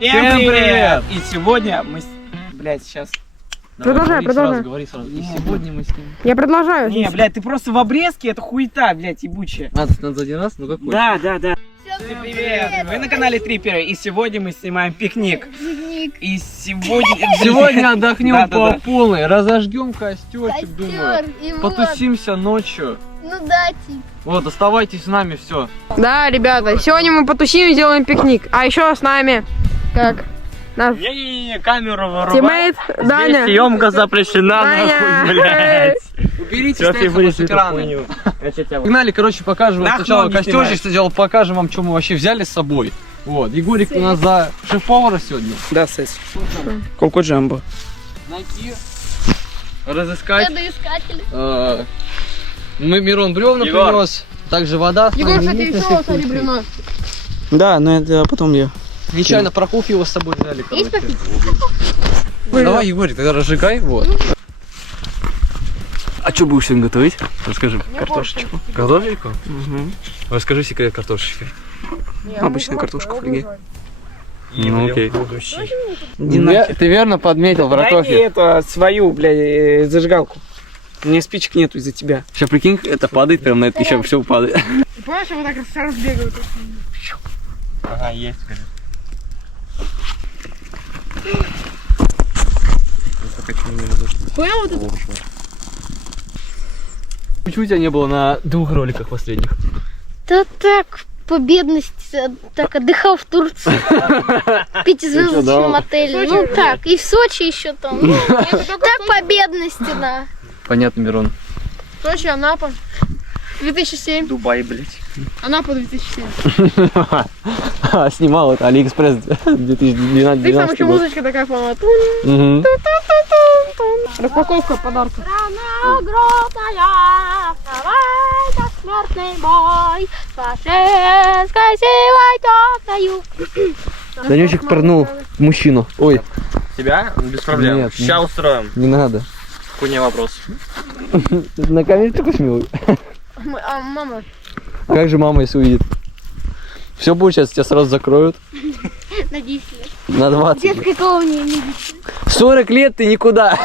Всем привет! И сегодня мы... Блять, сейчас... Продолжай. Говори сразу. И сегодня мы с ним... Я продолжаю. Не, блядь, ты просто в обрезке, это хуета, блядь, ебучая. Надо за один раз? Ну какой? Да. Всем привет! Вы на канале Трипперы, и сегодня мы снимаем пикник. И Сегодня отдохнем по Да. полной, разожгем костерчик, думаю. И Потусимся ночью. Ну да, типа. Вот, оставайтесь с нами, все. Да, ребята, сегодня мы потусим и сделаем пикник. А еще с нами, как наш Не-не-не, камеру вырубай. тиммейт Даня. Съемка запрещена, Даня. нахуй, блядь. Уберите Сейчас я вырежу с эту экрана. хуйню. Погнали, короче, покажем вам Нахуй сначала ноги костерчик, снимай. сначала покажем вам, что мы вообще взяли с собой. Вот, Егорик у нас за шеф-повара сегодня. Да, сэс. Коко Джамбо. Найти, разыскать. Следоискатель. Мирон бревна Егор. принес, также вода. Егор, кстати, еще серебряно. Да, но это потом я. Нечаянно про кофе его с собой взяли. Есть короче. попить? Давай, Егорик, тогда разжигай, вот. А что будешь сегодня готовить? Расскажи. Картошечку. Картошечку? Угу. Расскажи секрет картошечки. Обычная картошка в фольге. Ну окей. Иди нахер. Ты верно подметил, Дай мне Прокофьев. эту свою, блядь, зажигалку. У меня спичек нету из-за тебя. Сейчас прикинь, это падает, прям на это еще все падает. Понимаешь, вот так разбегают. Ага, есть. Понял вот это? Почему тебя не было на 2 роликах последних? Да так, по бедности, так отдыхал в Турции. В 5-звездочном отеле. Ну так, и в Сочи еще там. Ну, так по бедности, да. Понятно, Мирон. Сочи, Анапа. 2007. Дубай, блядь. Анапа 2007. Снимал это Алиэкспресс Ты там 2012 еще год. музычка такая, по-моему. Мгм. Распаковка подарка. Страна огромная, вставай на смертный бой, с фашистской силой темною. Данечек пырнул мужчину. Ой, Тебя? Без проблем. Нет, Ща устроим. не надо. Хуйня вопрос. На камере такой смелый. А мама? А как же мама, если увидит? Все будет сейчас, тебя сразу закроют. На 10 лет. На 20. Детской колонии не видите. 40 лет ты никуда.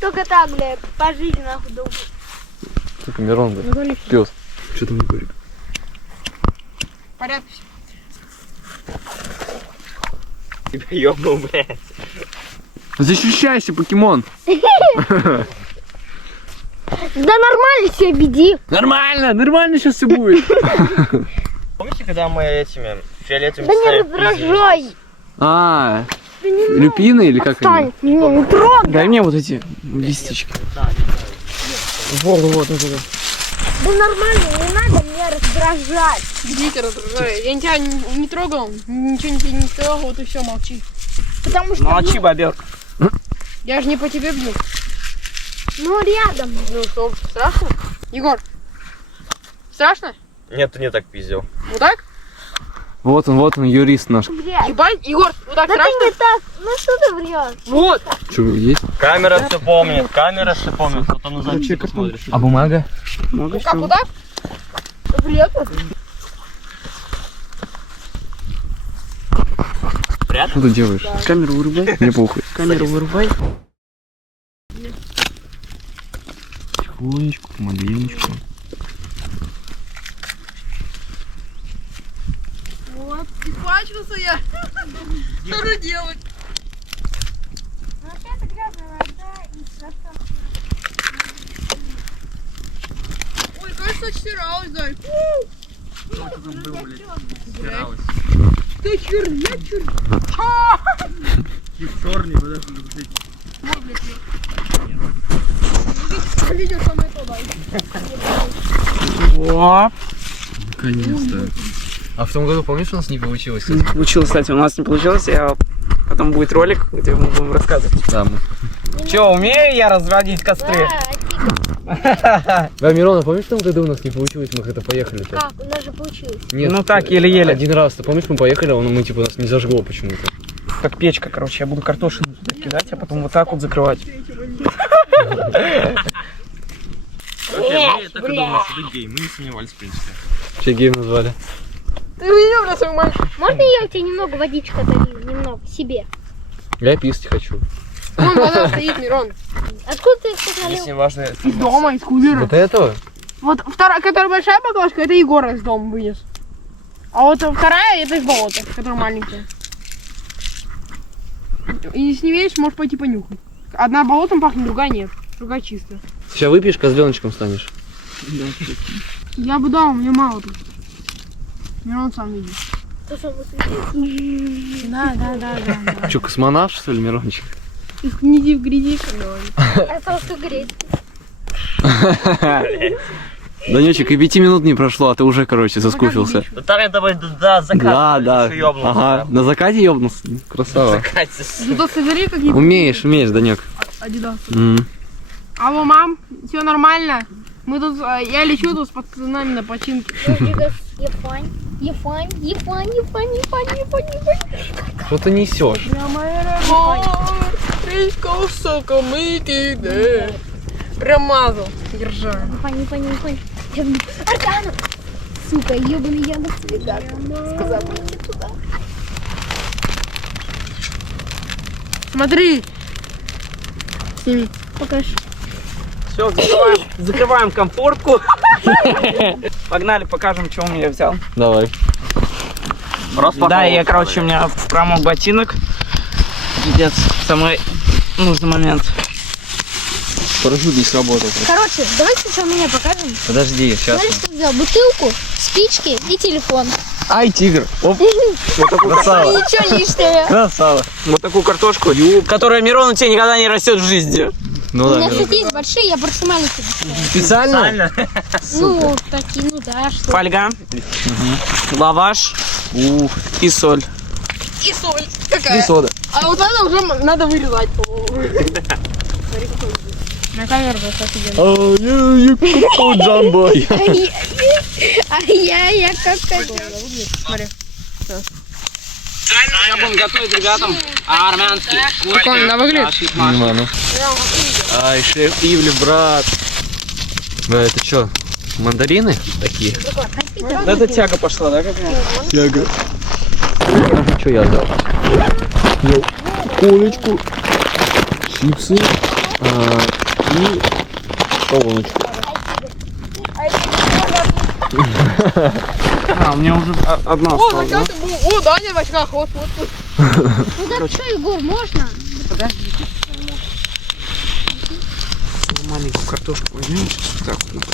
Только так, бля, по жизни нахуй долго. Сука, Мирон, блядь. Пес. Что там Егорик? Порядок. Тебя ёбнул, блядь. Защищайся, покемон. Да нормально себя веди. Нормально сейчас все будет. Помните, когда мы этими фиолетовыми Да не стали раздражай. А, люпины или как они? Стань, не трогай. Дай мне вот эти листички. Вот. Да нормально, не надо меня раздражать. Где раздражает? Я тебя не трогал, ничего не трогал, вот и все, молчи. Потому что, Молчи, бобер. Я же не по тебе бью. ну рядом. Ну что, страшно? Егор, страшно? Нет, ты не так пиздил. Вот так? Вот он, юрист наш. Блядь. Ебать, Егор, вот так Да ты страшно? не так, ну что ты врешь? Вот. Что, есть? Камера все помнит, Вот оно записи посмотришь. А бумага? Много Как, вот так? Приятно. Что ты делаешь? Камеру вырубай. Мне похуй. Камеру вырубай. Тихонечку, помаленечку. Вот, испачкался я. Что же делать? Ой, кажется, стиралась, Дай. Ты херня, Черный, Видео самое то, Дай. Оп. Наконец-то. А в том году, помнишь, у нас не получилось? Получилось, кстати, у нас не получилось. Потом будет ролик, где мы будем рассказывать. Да, мы. Че, умею я разводить костры? Да, Мирон, а помнишь, в том году у нас не получилось, мы как-то поехали-то? Как? У нас же получилось. Нет, Ну так, еле-еле. Один раз, ты помнишь, мы поехали, мы типа нас не зажгло почему-то. Как печка, короче. Я буду картошину туда кидать, а потом вот так вот закрывать. Блядь. Мы не сомневались, в принципе. Все геем назвали. Ты видел на свою мать? Можно я у тебя немного водичка долью? Немного, себе. Я писать хочу. Вон вода стоит, Мирон. Откуда ты их налил? Очень важно. Из дома, из кулера. Вот этого? Вот вторая, которая большая баклажка, это Егора из дома вынес. А вот вторая, это из болота, которая маленькая. И если не веришь, можешь пойти понюхать. Одна болотом пахнет, другая нет. Другая чистая. Сейчас выпьешь, козленочком станешь. Я бы дал, у меня мало тут. Мирон сам видит. То, что мы съели. Да. Че, космонавт, что ли, Мирончик? Не в грязи, Это что греть. Данечек, и 5 минут не прошло, а ты уже, короче, соскучился. Там я думаю, до заката. Да. еще ёбнулся, Ага, на закате ёбнулся. Красава. Закате. Зато смотри, какие... Умеешь, Данек. Адидас. М. Алло, мам, все нормально? Мы тут, я лечу тут с пацанами на починке. Ефань. Что ты несешь? Промазал. Держа. Ефань. Аркану! Сука, ебаный Яндекс Навигатор. Сказал, иди туда. Смотри. Сними. Покажи. Все, закрываем комфортку. Погнали, покажем, что у меня взял. Давай. Да, я, короче, у меня промок ботинок. Пиздец, самый нужный момент. Парашют не сработал. Короче, давай сначала меня покажем. Подожди, сейчас. Смотри, что взял. Бутылку, спички и телефон. Ай, тигр. Оп. Красава. Ничего лишнего. Красава. Вот такую картошку, которая, Мирон, у тебя никогда не растет в жизни. Ну У да, меня Мирон. тут есть большие, я больше маленькие. Специально? Ну, такие, ну да, что. Фольга, лаваш и соль. И соль. И Какая? сода. А вот это уже надо вырезать, по-моему. Смотри, какой здесь. На камеру просто офигенно. Джамбо. Я как Смотри. Я буду готовить ребятам армянский. Прикольно, да, выглядит? Внимание. Ай, шеф Ивлев, брат. Да, это что, мандарины такие? Это тяга пошла, да, какая? Тяга. Что я взял? Взял колечку, чипсы и колоночку. А, у меня уже одна О, осталась, да? О, Даня в очках, вот. Ну так что, Егор, можно? Маленькую картошку возьмем. Так, вот.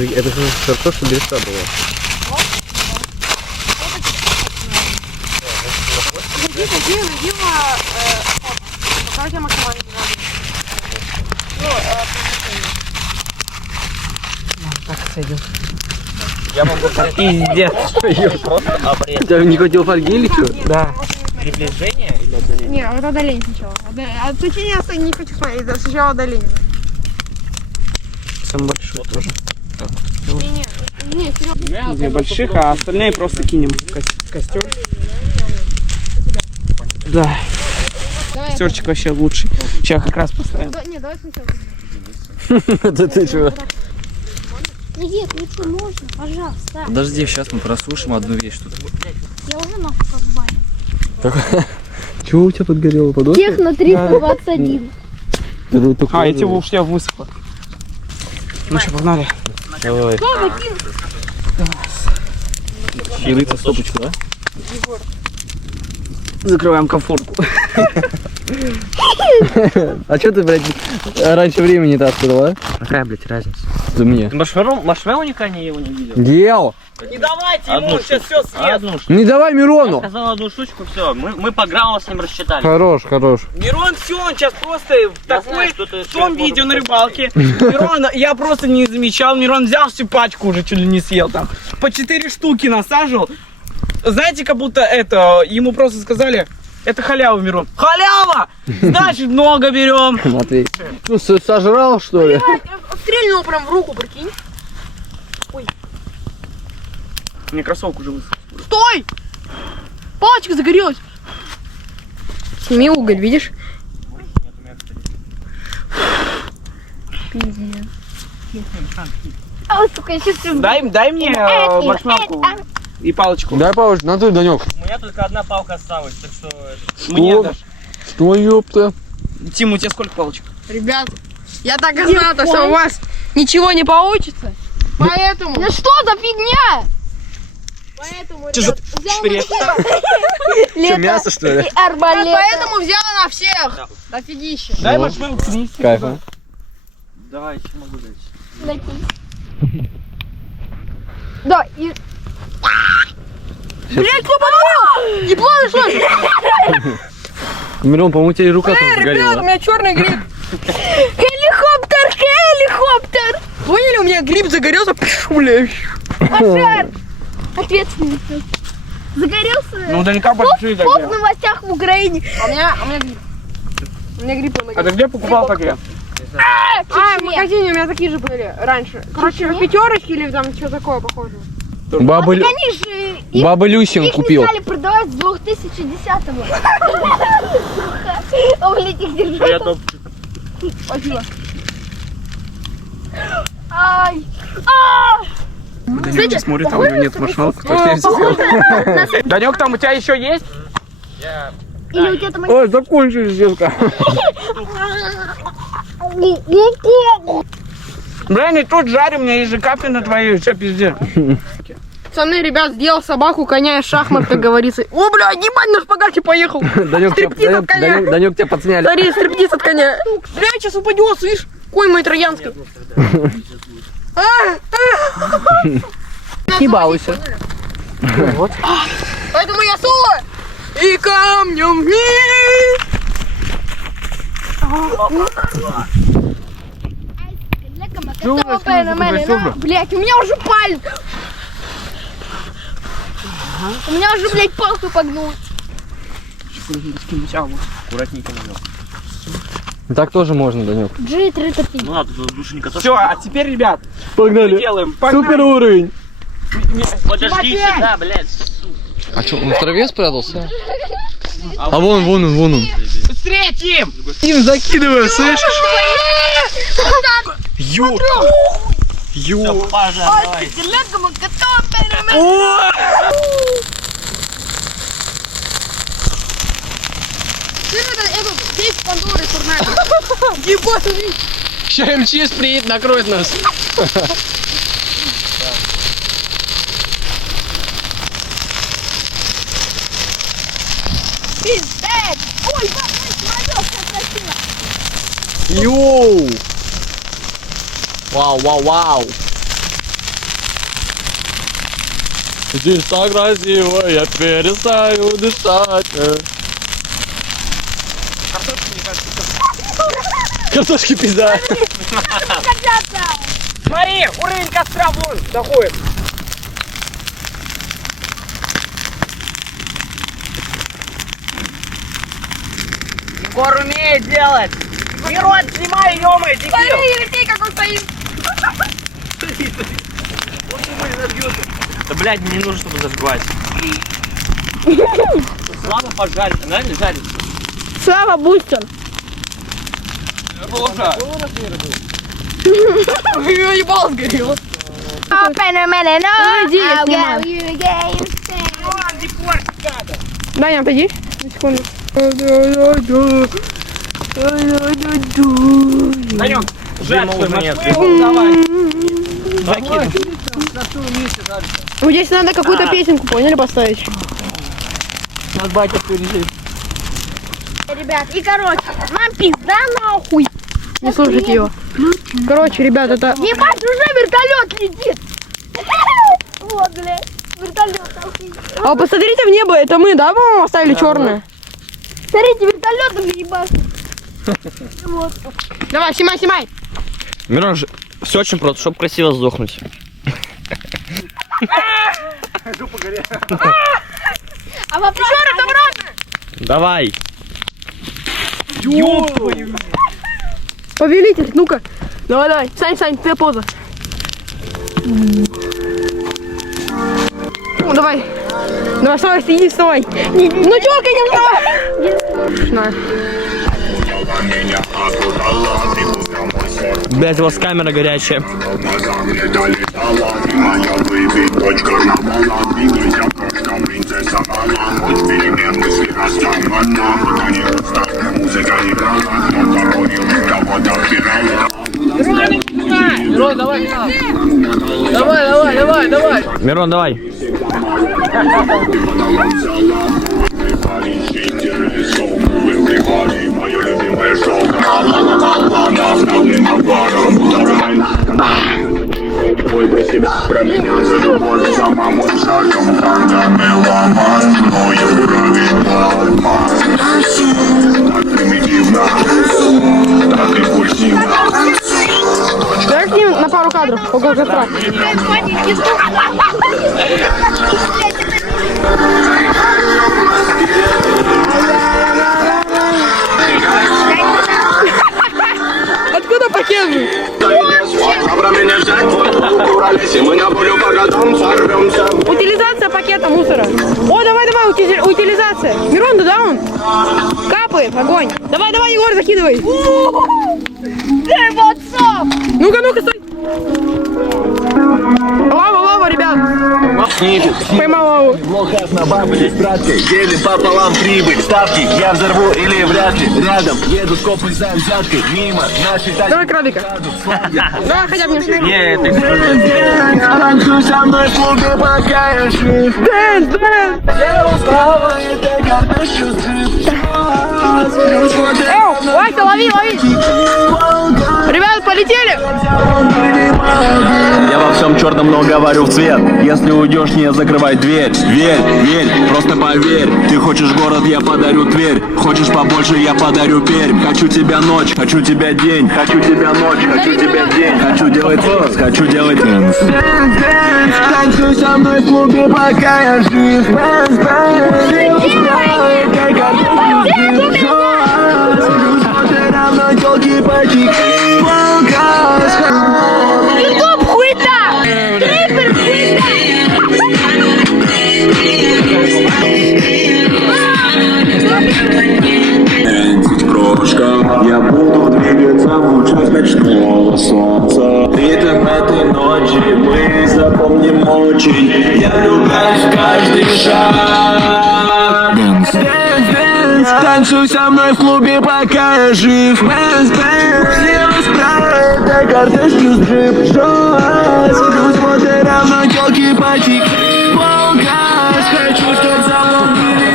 Это же картошка береста была. Зайди пока у тебя максимально не надо. Так, сойдет. Я могу Пиздец. У тебя не хватило фольги или что? Да. приближение или отдаление? Не, вот одоление сначала. А точнее я не хочу смотреть, да, сначала одоление. Самый большой тоже. Не, Серега. Две больших, а остальные просто кинем в костер. Да. Костерчик вообще лучший. Сейчас как раз поставим. Не, давай сначала. Да ты чего? Ну нет, лучше можно, пожалуйста. Подожди, сейчас мы просушим одну вещь тут. Я уже нахуй как в бане. Чего у тебя подгорело? Подошва? Техно 321. А, эти у тебя высохло. Ну что, погнали. Давай. Филы-то стопочку, да? Закрываем комфортку. А что ты, блядь, раньше времени-то открыл, а? Какая, блядь, разница? Ты мне. Маршмеллоу никогда его не видел. Ел! Не давайте ему, сейчас все съест. Одну штуку. Не давай Я Мирону! сказал одну штучку, все. Мы по граммам с ним рассчитали. Хорош. Мирон, все, он сейчас просто знаю, что ты в том сейчас видео можешь на рыбалке. Мирон, я просто не замечал. Мирон взял всю пачку уже, чуть ли не съел там. По 4 штуки насаживал. Знаете, как будто это, ему просто сказали, это халява, Мирон. Халява! Значит, много берем. Матвей. Ну, сожрал, что ли? Стрельнул прям в руку, прикинь. Мне кроссовку уже высохла. Стой! Палочка загорелась. Сними уголь, видишь? Пиздец. А, сука, я сейчас... Дай мне маршмелку и палочку. Дай палочку, на ты, Данек. У меня только одна палка осталась, так что... Мне дашь. Что, ёпта? Тим, у тебя сколько палочек? Ребят, я так и знала, что у вас ничего не получится. Поэтому... Да что за фигня? Поэтому, Че за ребят, Что, мясо, что ли? Арбалет. поэтому взяла на всех. Дофигища. Дай маршмелку принести. Кайф, а? Давай, еще могу дать. Да, и... Блять, кто подумал? Не плавно, что ли? Мирон, по-моему, у тебя и рука там Ребят, у сгорела. меня черный гриб. Хеликоптер! Поняли, у меня гриб загорелся. Пшу, бля. Пожар! Ответственность. Загорелся? Ну, наверняка большие Поп в тогда. новостях в Украине. А у меня гриб. У меня гриб А ты где покупал такие? А, в магазине у меня такие же были раньше. Короче, в пятерочке или там что такое похоже. Баба, Так они же... их- Баба Люсин их купил. не стали продавать с 2010-го. О, блядь, их Я держать. топ. Спасибо. Ай! А! Данек смотрит, там у него нет маршмелки. Данек, там у тебя еще есть? Или у тебя там... Ой, закончились, девка. Блин, и тут жарим, у меня есть же капли на твоей, что пиздец. Пацаны, ребят, сделал собаку, коня и шахмат, как говорится. О, блядь, ебать, на шпагате поехал. Данек тебя подсняли. Смотри, стриптиз от коня. Бля, сейчас упадет, слышь? Конь мой троянский. Не балуйся. Поэтому я соло и камнем. Блять, у меня уже палец. У меня уже, блядь, палку погнулась. Аккуратненько намёк. Так тоже можно, Данек. G3 Ну ладно, тут душенька тоже. Все, а теперь, ребят, Погнали. делаем. Супер уровень. Подожди сюда, блядь, сука. А что, он в траве спрятался? А вон он. Быстрее, Тим! Тим, закидывай, слышишь? Ю. Все, пожар, давай. Здесь Пандоры, Турнадо. Ебать, смотри. Сейчас МЧС приедет, накроет нас. Пиздец! Ой, самолет, как красиво! Йоу. Вау. Здесь так красиво, я перестаю дышать. Картошки пизда. Смотри, уровень костра вон доходит. Егор умеет делать. Мирон, снимай, ё-моё, дебил. Смотри, Елисей, как он стоит. Да, блядь, мне не нужно, чтобы зажигать. Слава пожарит, нормально жарит? Слава Бустер. Ебал сгорел. Open a minute, no! Иди, я I'll снимаю. go you again. Даня, отойди. На секунду. Данёк, жарь свой уже нет. маршмеллоу, давай. Ну, здесь надо какую-то песенку, поняли, поставить? Нас батя пережил. Ребят, и короче, нам пизда нахуй. Не слушайте его. Короче, ребят, это... Ебать, уже вертолет летит. Вот, блядь, вертолет нахуй. А посмотрите в небо, это мы, да, по-моему, оставили черное? Смотрите, вертолетом ебать. Вот. Давай, снимай. Мирон, все очень просто, чтобы красиво сдохнуть. А вообще это обратно. Давай. Повелитель, ну-ка. Давай. Сань, ты поза. Ну, давай. Давай, вставай, иди, вставай. Ну, чё, не вставай. Блять, у вас камера горячая. Мирон, давай, давай. Мирон, давай. Ой, про себя, про меня за любовь, сама мой шагом, танцами ломай, мною уровень обман. Так примитивно, так импульсивно. Давай к ним на пару кадров, около костра. Откуда пакет? Утилизация пакета мусора. О, давай, утилизация. Мирон, туда он. Капает, огонь. Давай, Егор, закидывай. Ну-ка, стой. Лава, ребят. Поймал лаву. Лохов на бабу с браткой, делим пополам прибыль. Ставки я взорву или вряд ли. Рядом едут копы за взяткой, мимо нашей тачки. Давай крабика. Давай хотя бы немножко. Не, ты Танцуй со мной в клубе, пока я жив. Дэнс. Я устала, это картошку Вася, лови. Ребят, полетели. Я во всем черном, но говорю в цвет. Если уйдешь, не закрывай дверь. Верь, просто поверь. Ты хочешь город, я подарю Тверь. Хочешь побольше, я подарю Пермь. Хочу тебя ночь, хочу тебя день. Хочу тебя ночь, хочу тебя день. Хочу делать фокус, хочу делать дэнс. Танцуй со мной в клубе, пока я жив. Ютуб хуета! Трипер хуета! Крошка, я буду двигаться в лучах ночного солнца. Ритм этой ночи мы запомним очень. Я влюбляюсь в каждый шаг. Дэнс, танцуй со мной в клубе, пока я жив. Слева, справа, это картошки с джип. Плюс смотря равно телки потик. Волгас, хочу, чтоб запомнили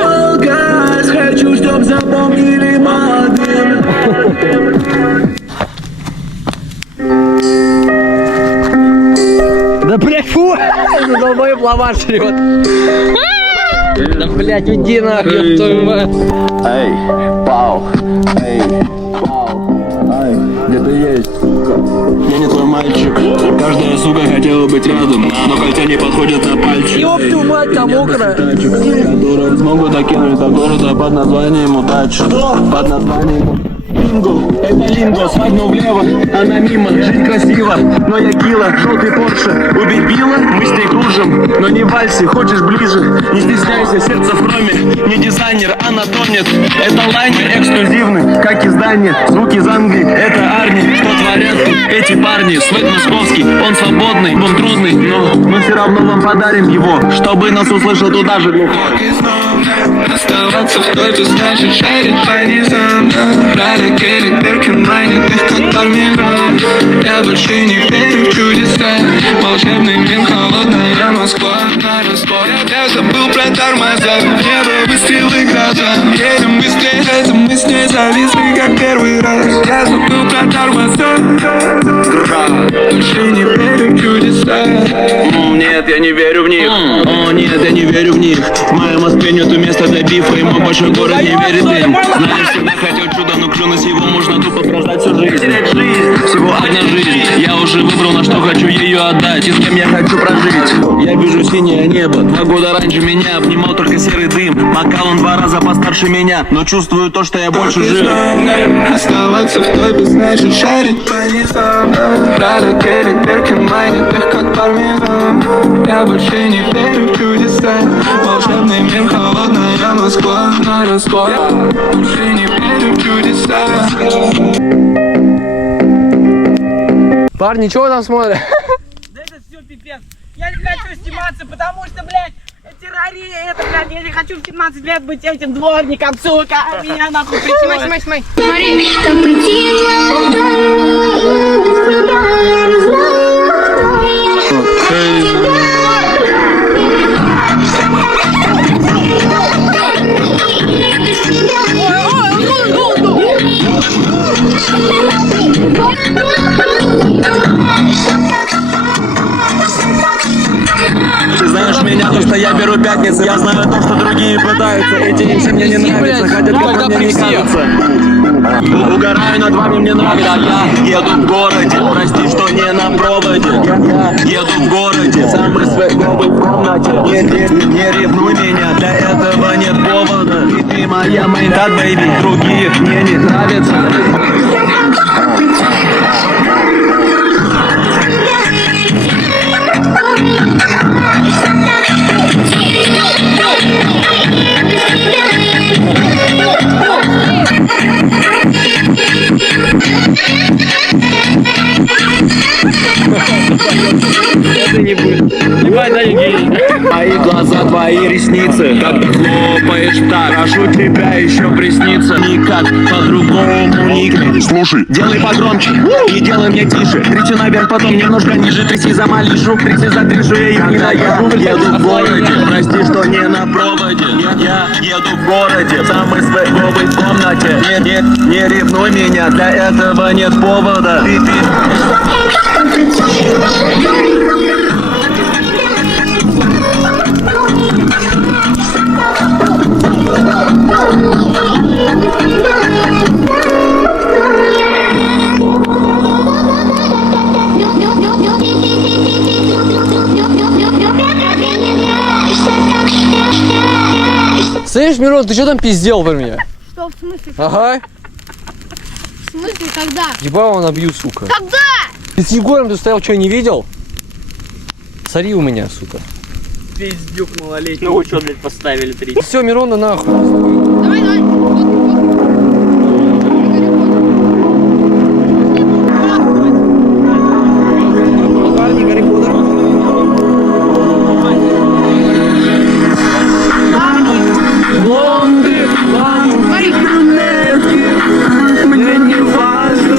Волгас, хочу, чтоб запомнили молодым. Да блять, фу! Долбоёб лаваш жрет. Да блять, уйди нахуй, ёб твою мать. Эй, пау, ай, где ты есть, сука? Я не твой мальчик. Каждая сука хотела быть рядом, но кольца не подходят на пальчик. Ёб твою мать, там мокро. Которые смогут докинуть до города под названием удача. Под названием Линго, это линго, свадьбу влево, она мимо, жить красиво, но я кило, желтый Порше, убить Билла, мы с ней кружим, но не в вальсе, хочешь ближе, не стесняйся, сердце в хроме, не дизайнер, она тонет, это лайнер эксклюзивный, как издание, звуки из Англии, это Арни, что творят эти парни, Свет московский, он свободный, он трудный, но мы все равно вам подарим его, чтобы нас услышал туда же глухой. Оставаться в топе значит шарить по низам. Брали Келли, Беркин, майнит их как пармезан. Я больше не верю в чудеса. Волшебный мир, холодная Москва на разбор. Я забыл про тормоза. Небо выстрелы гроза. Едем быстрее, это мы с ней зависли как первый раз. Я забыл про тормоза. Больше не верю в чудеса. Нет, я не верю в них. О, нет, я не верю в них. В моей Москве нету места для бифа, и мой большой город не верит им. Знаешь, всегда хотел чудо, но влюбленность его можно тупо прождать всю жизнь. Терять жизнь, всего одна жизнь. Я уже выбрал, на что хочу ее отдать и с кем я хочу прожить. Я вижу синее небо, 2 года раньше меня обнимал только серый дым. Макал он 2 раза постарше меня, но чувствую то, что я больше жив. Оставаться в топе, значит шарить по низам. Рада керить, перки майнит их как пармезан. Я больше не верю в чудеса. Волшебный мир, холодная Москва на расклад. Я больше не верю в чудеса. Парни, чего там смотрят? Да это все пипец. Я не хочу сниматься, потому что, блядь, террория, это, блядь, я не хочу в 17 лет быть этим дворником, сука. Меня нахуй прикроют. Снимай. Ты знаешь меня, то, что я беру пятницы. Я знаю то, что другие пытаются. Эти ничем мне не нравятся, хотят, как мне не кажется. Угораю над вами, мне нравится. Я еду в городе, прости, что не на проводе. Я еду в городе, самый свой в комнате. Не ревнуй меня, для этого нет повода. Ты моя мейнкат, бэйби, другие мне не нравятся. Это не будет. Ебать, да, Евгений. Твои глаза, твои ресницы. Когда хлопаешь так, прошу тебя еще присниться. Никак по-другому никак. Слушай, делай погромче и делай мне тише. Кричу наверх, потом немножко ниже. Тряси за малишу, тряси за тришу. Я еду в городе, прости, что не на проводе. Я еду в городе, самый свой в комнате. Не ревнуй меня, для этого нет повода. Слышь, Мирон, ты что там пиздел про меня? Что, в смысле? Ага. В смысле, когда? Ебало набью, сука. Когда? Ты с Егором ты стоял, что, не видел? Сори у меня, сука. Пиздюк малолетний. Ну что, блядь, поставили 3. Все, Мирона нахуй. Давай. Парни, Гарри Поттер. Мне не важно,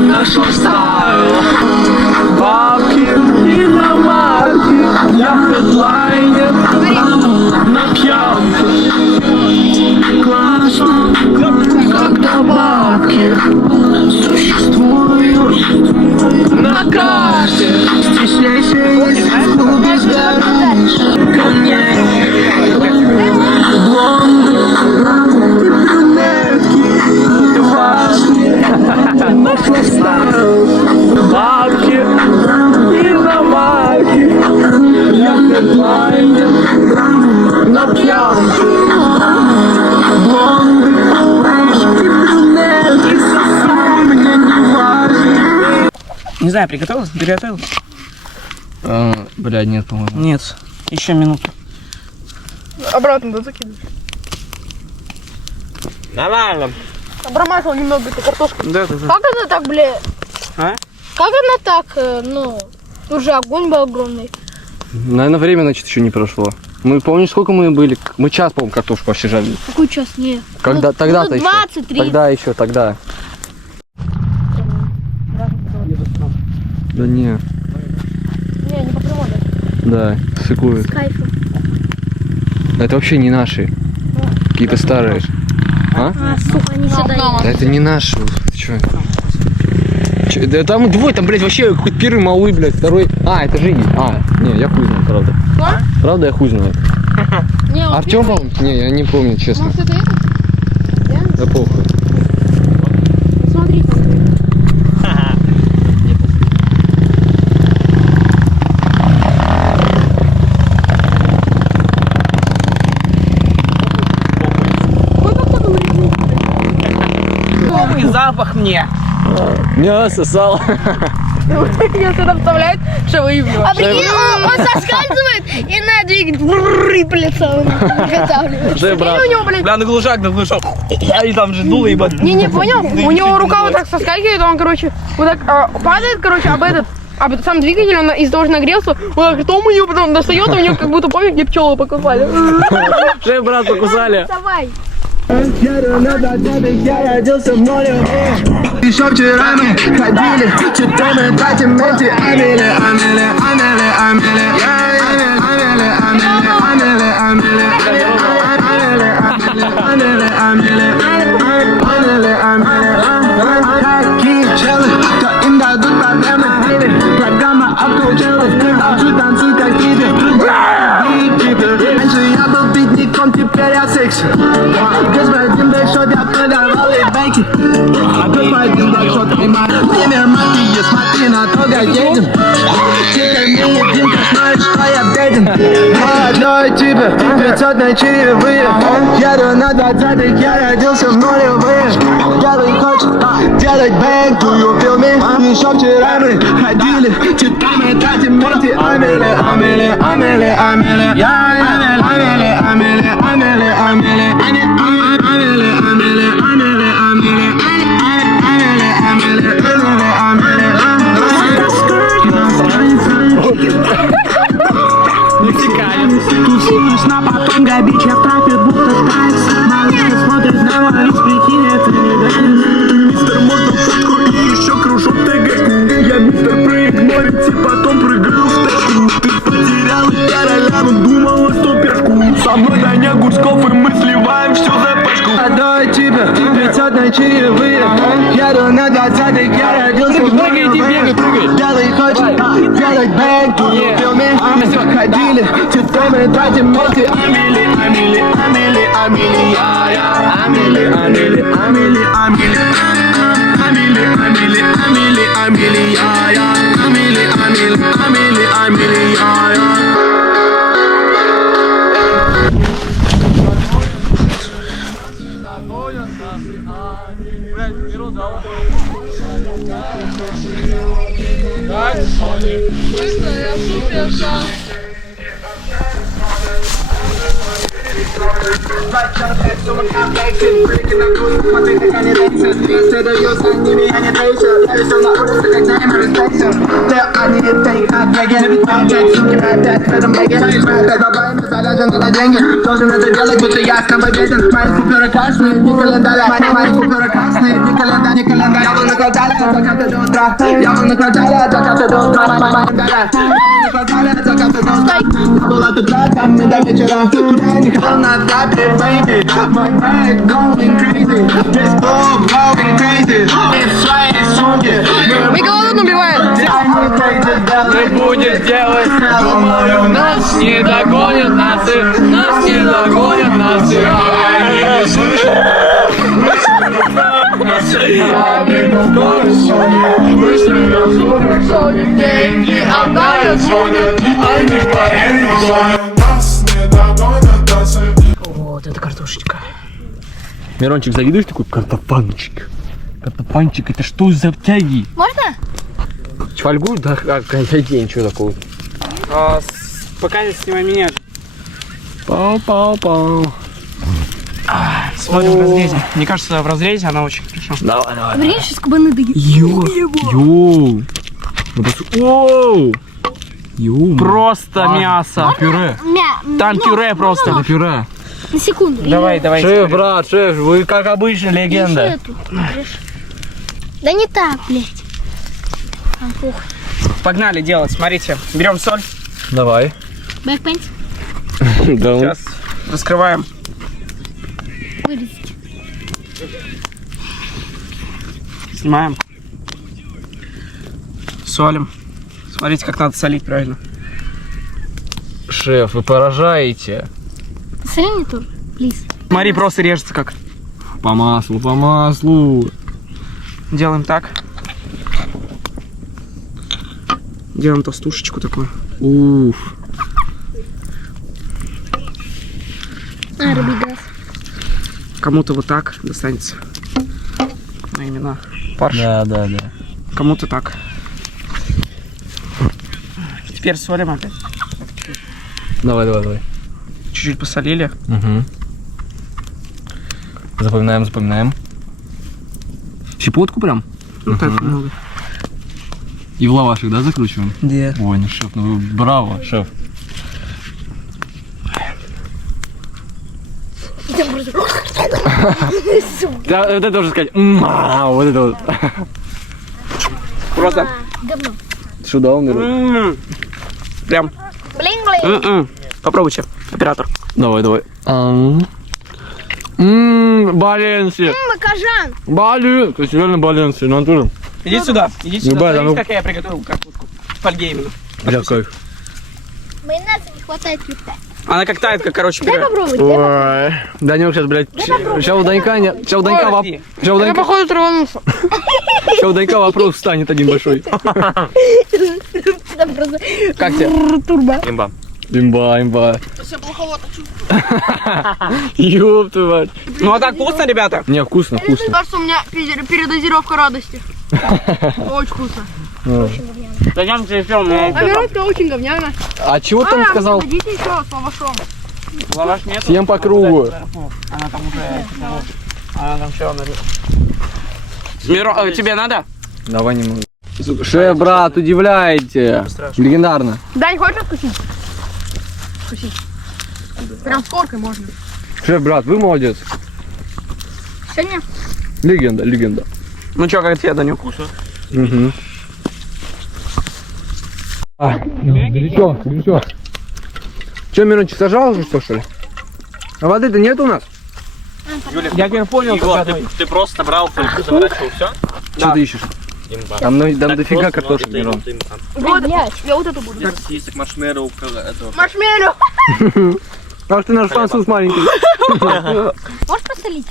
на что ставил бабки и на марки. Я в хедлайне на пьянке. Классно, когда бабки существуют на карте. Стесняйся, если клубе сгоришь ко мне. Блонды, брюнетки, важные, на что ставил бабки и на марки. Я в хедлайне на пьянке. Блонды, брюнетки, сосу мне не важно. Не знаю, приготовилась? Приготовилась? Бля, нет, по-моему. Нет. Еще минуту. Обратно, да, закидывай. Нормально. Промазал немного эту картошку. Да. Как она так, бля? А? Как она так, ну, уже огонь был огромный. Наверное, время, значит, еще не прошло. Мы помнишь, сколько мы были? Мы час, по-моему, картошку вообще жарили. Какой час? Не. Когда, тогда-то еще. 23. Тогда. Да не. Не, не по природе. Да, сыкуют. С кайфом. Это вообще не наши. Какие-то старые. А? Сука, они сюда едут. Да это не наши. Ты чё? Да там двое, там, блядь, вообще хоть первый малый, блядь, второй. А, это Женя. Не, я хуй знаю, правда. Правда, я хуй знаю. Не, он Артем, по-моему? Не, я не помню, честно. Может, это этот? Да похуй. запах мне. Мясо, сало. Если это вставляет, что выявлю. А прикинь, он соскальзывает и на двигатель рыплется. Вытавливает. Шеф, брат. У него, блядь, Бля, на глушак, и там же дуло, ебать. не понял? У него рука вот так соскакивает, он, короче, вот так падает, короче, об сам двигатель, он из-за того, что нагрелся, вот так ртом у него потом достает, у него как будто, помнишь, где пчелы покусали. Шеф, брат, покусали. Давай. Я родился в море. Еще вчера мы ходили, читали, тратим эти амели, амели, амели, амели, амели, амели, амели, амели, амели, какие челы, то им дадут проблемы. Программа обкручилась, танцуй как хиппи. Раньше я был бедняком, теперь я секси. Господин Бэкшот, я продавал и бэки. Господин Бэкшот, время матери, смотри на то, как едем. Теперь мы едим, как знаешь, что я беден. Молодой типа, 500 на чаевые. Еду на 20-х, я родился в нулевые. Делай хочешь, делать бэнк, do you feel me? Еще вчера мы ходили, читали, тратим эти амели, амели, амели, амели, амели, амели, амели, амели, Тусуюсь на потом габич, я в трапе будто тайс. Малышка смотрит на мою прикинь, это не ганец. Мистер, можно фотку и еще кружок ТГ. Я мистер, проигнорите, потом прыгаю в тачку. Ты потерял короля, думала, что пешку. Со мной Даня Гурсков, и мы сливаем все за пачку. Отдай тебе 500 на чаевые. Еду на 20-х, я родился в нулевые. Делай хочешь, делай бэнк, do you feel me? Ходили, читаем, тратим эти амели, амели, амели, амели, я, амели, амели, амели, амели, амели, амели, амели, амели, я, амели, амели, амели, амели, я. Должен это делать, будто я скомбобеден. Мои куперы красные, не календаря. Мои куперы красные, не календарь, не календарь. Я был на квартале, от заката до утра. Я был на квартале, от заката до утра. На квартале, от заката до утра. Я был от утра, там и до вечера. Я не хал на запе, baby. My bag going crazy. This ball going crazy. It's right, it's on you. Мегалодон убивает. Ты будешь делать, думаю, нас не догонят нации, нас не догонят нации. Деньги отдают, звонят, они поедут. Нас не догонят нации. Вот это картошечка. Мирончик, завидуешь такой картофанчик? Картофанчик, это что за тяги? Можно? Фольгу? Да, конфетти, ничего такого. Пока не снимай меня. Пау-пау-пау. Смотрим в разрезе. Мне кажется, в разрезе она очень хорошо. Давай, давай. Время сейчас кабаны дают. Йоу. Оу. Йоу. Просто мясо. Пюре. Там пюре просто. Это пюре. На секунду. Давай, давай. Шеф, брат, шеф, вы как обычно легенда. Эту. Да не так, блядь. Там похуй. Погнали делать. Смотрите. Берем соль. Давай. Бэкпэнт. Да. Сейчас раскрываем. Вырезать. Снимаем. Солим. Смотрите, как надо солить правильно. Шеф, вы поражаете. Посмотри мне тоже, плиз. Смотри, просто режется как. По маслу, по маслу. Делаем так. Делаем толстушечку такую. Уф. А, рыбий газ. Кому-то вот так достанется. именно. Порш. Да, да, да. Кому-то так. Теперь солим опять. Давай, давай, давай. Чуть-чуть посолили. Угу. Запоминаем, запоминаем. Щепотку прям? Вот это много. И в лавашек, да, закручиваем? Да. Ой, ну шеф, ну браво, шеф. Да, вот это должен сказать. Вот это вот. Просто. Говно. Сюда умер. Прям. Блин. Попробуйте, оператор. Давай, давай. Баленси. Макажан. Бали. То есть реально баленси, натура. Иди сюда, иди сюда. Любая, Смотрите, ну. как я приготовил картошку. В фольге именно. Бля, кайф. Майонеза не хватает лита. Она как тает, как, короче, Дай пюре. попробовать. Ой. Данек сейчас, блядь, сейчас у Данька, сейчас у Данька, Подожди. Я походу тронулся. сейчас у Данька вопрос встанет один большой. Это просто Как тебе? Турбо. Имба. Имба, имба. Я плоховато чувствую. Ёб твою мать. Ну а так вкусно, ребята? Не, вкусно, вкусно. Кажется, у меня передозировка радости. Очень вкусно. Зачем тебе все? А мировка очень говняна. А чего ты там сказал? Дадите еще с лавашом. Лаваш нет? Всем по кругу. Она там уже... Она там все тебе надо? Давай немного. Шеф, брат, удивляете. Легендарно. Дань, хочешь откусить? Откусить. Прям с коркой можно. Шеф, брат, вы молодец. Сегодня? Легенда, легенда. Ну чё, как тебе, Данюк? Угу. Горячо, горячо. Че, Мирончик, сажал уже что ли? А воды-то нет у нас? Я теперь понял, как Ты просто брал фольгу, заворачивал все? Что ты ищешь? Имба. Там дофига картошек, Мирон. Вот, я вот эту буду. Сисек, маршмеллоу, этого. Маршмеллоу. Ах ты наш француз маленький. Можешь посолить?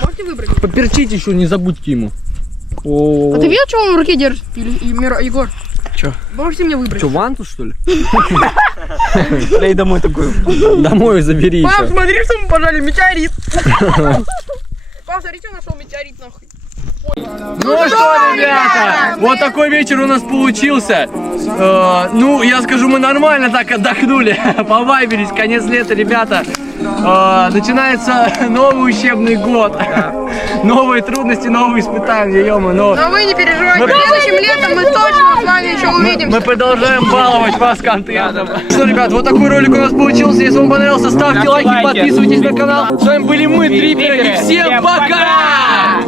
Можете выбрать. Поперчить еще, не забудьте ему. А ты видел, что он в руке держит? Егор? Чё? Можете мне выбрать? Что, вантус, что ли? Дай домой такую. Домой забери. Пап, смотри, что мы пожали метеорит. Пап, смотри, что нашел метеорит нахуй. Ну что, ребята, вот такой вечер у нас получился. Ну, я скажу, мы нормально так отдохнули, повайбились, конец лета, ребята. Начинается новый учебный год. Новые трудности, новые испытания, ё-моё. Но вы не переживайте, следующим летом мы точно с вами еще увидимся. Мы продолжаем баловать вас контентом. Что, ребят, вот такой ролик у нас получился. Если вам понравился, ставьте лайки, подписывайтесь на канал. С вами были мы, Трипперы, и всем пока!